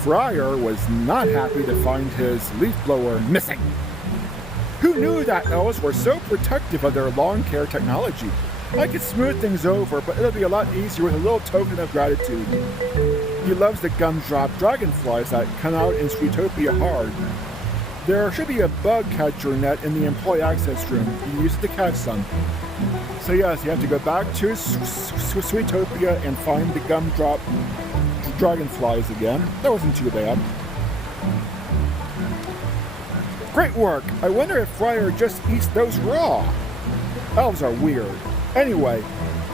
Fryer was not happy to find his leaf blower missing. Who knew that elves were so protective of their lawn care technology? I could smooth things over, but it'll be a lot easier with a little token of gratitude. He loves the gumdrop dragonflies that come out in Sweetopia hard. There should be a bug catcher net in the employee access room. You use it to catch some. So yes, you have to go back to Sweetopia and find the gumdrop dragonflies again. That wasn't too bad. Great work! I wonder if Friar just eats those raw. Elves are weird. Anyway,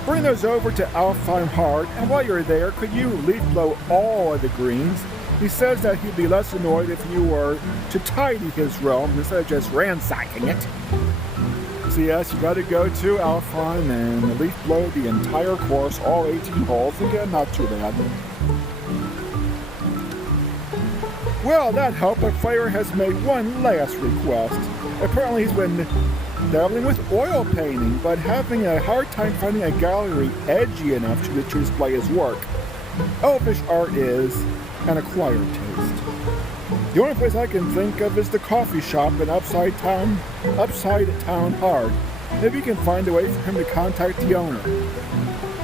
bring those over to Alfheim Hard, and while you're there, could you leaf blow all of the greens? He says that he'd be less annoyed if you were to tidy his realm instead of just ransacking it. So yes, you gotta go to Alfheim and leaf blow the entire course, all 18 holes. Again, not too bad. Well, that helped, but Fire has made one last request. Apparently he's been dabbling with oil painting, but having a hard time finding a gallery edgy enough to display his work. Elvish art is an acquired taste. The only place I can think of is the coffee shop in Upside Town Hard. Maybe you can find a way for him to contact the owner.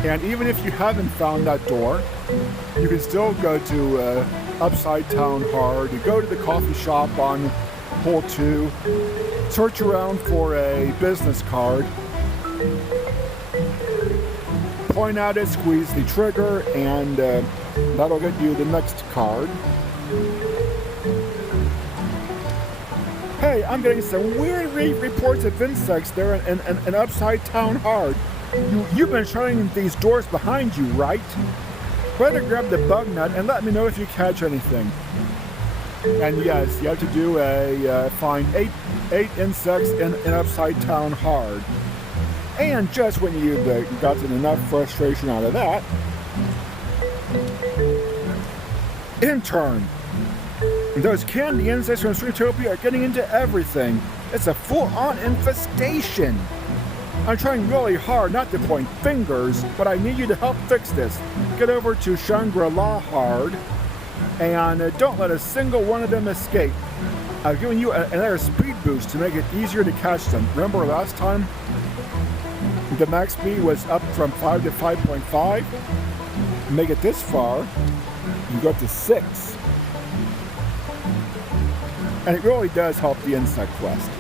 And even if you haven't found that door, you can still go to Upside Town Hard. You go to the coffee shop on hole 2, search around for a business card, point at it, squeeze the trigger, and that'll get you the next card. Hey, I'm getting some weird reports of insects there in Upside Town Hard. You've been shutting these doors behind you, right? Better grab the bug net and let me know if you catch anything. And yes, you have to do find eight insects in Upside Town Hard. And just when you've gotten enough frustration out of that, intern. Those candy insects from Sweetopia are getting into everything. It's a full-on infestation. I'm trying really hard not to point fingers, but I need you to help fix this. Get over to Shangri-La Hard, and don't let a single one of them escape. I've given you another speed boost to make it easier to catch them. Remember last time? The max speed was up from 5 to 5.5. Make it this far, you go up to 6. And it really does help the insect quest.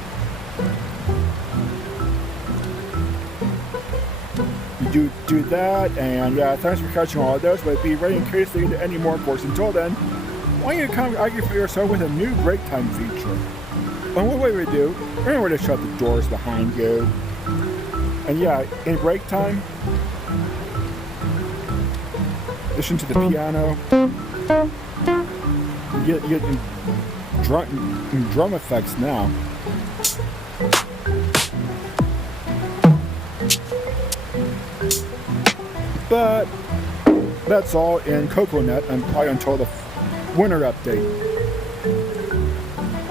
You do that, and yeah, thanks for catching all of those, but be ready in case they get any more, of course. Until then, why don't you come argue for yourself with a new break time feature? And what we do, remember to shut the doors behind you. And yeah, in break time, listen to the piano. You get drum effects now. But that's all in CocoNet and probably until the winter update.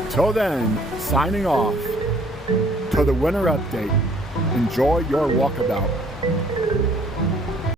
Till then, signing off. Till the winter update. Enjoy your walkabout.